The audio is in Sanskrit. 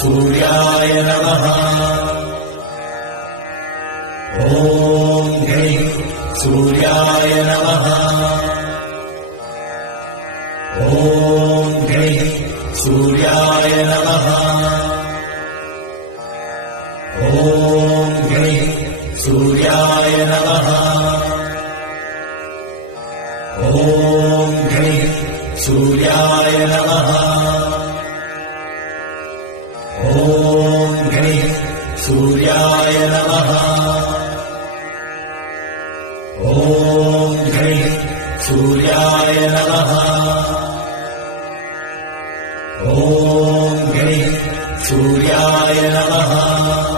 सूर्याय नमः। ॐ ह्रीं सूर्याय नमः। ॐ ह्रीं सूर्याय नमः। ॐ ह्रीं सूर्याय नमः। ॐ ह्रीं सूर्याय नमः। ॐ ह्रीं सूर्याय नमः। ॐ ह्रीं सूर्याय नमः। ॐ ह्रीं सूर्याय नमः।